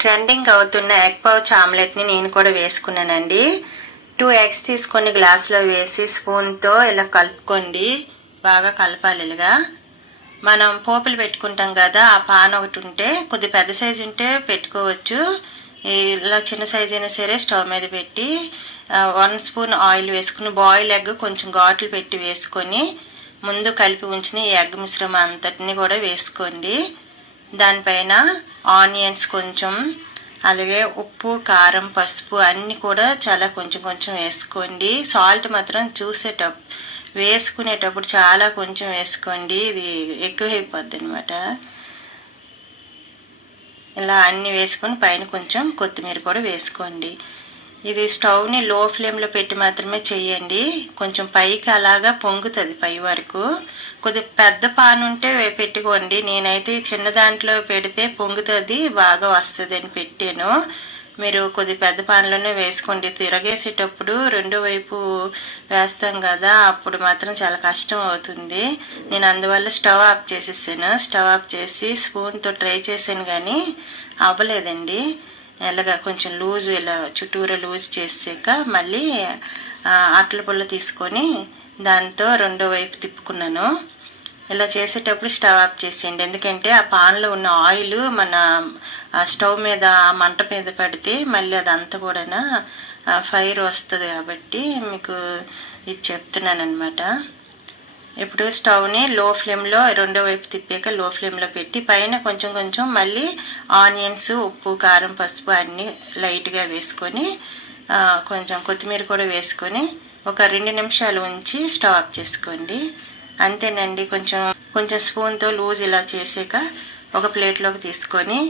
Trending అవుతున్న egg pouch ఆమ్లెట్ని నేను కూడా వేసుకున్నానండి. 2 ఎగ్స్ తీసుకొని గ్లాస్లో వేసి స్పూన్తో ఇలా కలుపుకోండి. బాగా కలపాలి. ఇలాగా మనం పోపులు పెట్టుకుంటాం కదా, ఆ పాన్ ఒకటి ఉంటే కొద్ది పెద్ద సైజు ఉంటే పెట్టుకోవచ్చు. ఇలా చిన్న సైజు అయినా సరే స్టవ్ మీద పెట్టి 1 స్పూన్ ఆయిల్ వేసుకుని బాయిల్ ఎగ్ కొంచెం ఘాట్లు పెట్టి వేసుకొని ముందు కలిపి ఉంచిన ఈ ఎగ్ మిశ్రమం అంతటిని కూడా వేసుకోండి. దానిపైన ఆనియన్స్ కొంచెం, అలాగే ఉప్పు, కారం, పసుపు అన్నీ కూడా చాలా కొంచెం కొంచెం వేసుకోండి. సాల్ట్ మాత్రం వేసుకునేటప్పుడు చాలా కొంచెం వేసుకోండి, ఇది ఎక్కువైపోద్ది అనమాట. ఇలా అన్నీ వేసుకొని పైన కొంచెం కొత్తిమీర కూడా వేసుకోండి. ఇది స్టవ్ని లో ఫ్లేమ్లో పెట్టి మాత్రమే చేయండి. కొంచెం పైకి అలాగా పొంగుతుంది పై వరకు. కొద్ది పెద్ద పాన్ ఉంటే పెట్టుకోండి. నేనైతే చిన్న దాంట్లో పెడితే పొంగుతుంది, బాగా వస్తుంది అని పెట్టాను. మీరు కొద్ది పెద్ద పాన్లోనే వేసుకోండి. తిరగేసేటప్పుడు రెండో వైపు వేస్తాం కదా, అప్పుడు మాత్రం చాలా కష్టం అవుతుంది. నేను అందువల్ల స్టవ్ ఆఫ్ చేసేసాను. స్టవ్ ఆఫ్ చేసి స్పూన్తో ట్రై చేశాను కానీ అవ్వలేదండి. ఇలాగా కొంచెం లూజ్, ఇలా చుట్టూరా లూజ్ చేసాక మళ్ళీ అట్ల పుల్ల తీసుకొని దాంతో రెండో వైపు తిప్పుకున్నాను. ఇలా చేసేటప్పుడు స్టవ్ ఆఫ్ చేసేయండి, ఎందుకంటే ఆ పాన్లో ఉన్న ఆయిల్ మన స్టవ్ మీద మంట మీద పడితే మళ్ళీ అదంతా కూడా ఫైర్ వస్తుంది. కాబట్టి మీకు ఇది చెప్తున్నాను అనమాట. ఇప్పుడు స్టవ్ని లో ఫ్లేమ్లో రెండో వైపు తిప్పాక లో ఫ్లేమ్లో పెట్టి పైన కొంచెం కొంచెం మళ్ళీ ఆనియన్స్, ఉప్పు, కారం, పసుపు అన్నీ లైట్గా వేసుకొని కొంచెం కొత్తిమీర కూడా వేసుకొని ఒక 2 నిమిషాలు ఉంచి స్టవ్ ఆఫ్ చేసుకోండి. అంతేనండి. కొంచెం స్పూన్తో లూజ్ ఇలా చేసాక ఒక ప్లేట్లోకి తీసుకొని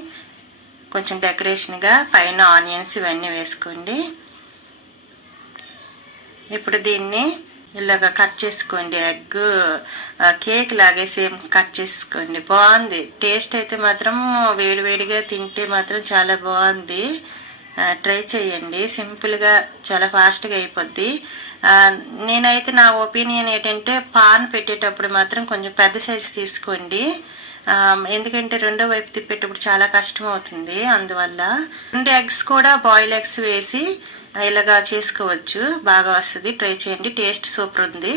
కొంచెం డెకరేషన్గా పైన ఆనియన్స్ ఇవన్నీ వేసుకోండి. ఇప్పుడు దీన్ని ఇలాగ కట్ చేసుకోండి. ఎగ్ కేక్ లాగే సేమ్ కట్ చేసుకోండి. బాగుంది. టేస్ట్ అయితే మాత్రం వేడివేడిగా తింటే మాత్రం చాలా బాగుంది. ట్రై చేయండి. సింపుల్గా చాలా ఫాస్ట్గా అయిపోద్ది. నేనైతే నా ఒపీనియన్ ఏంటంటే పాన్ పెట్టేటప్పుడు మాత్రం కొంచెం పెద్ద సైజు తీసుకోండి, ఎందుకంటే రెండో వైపు తిప్పేటప్పుడు చాలా కష్టం అవుతుంది. అందువల్ల 2 ఎగ్స్ కూడా బాయిల్ ఎగ్స్ వేసి ఇలాగా చేసుకోవచ్చు, బాగా వస్తుంది. ట్రై చేయండి. టేస్ట్ సూపర్ ఉంది.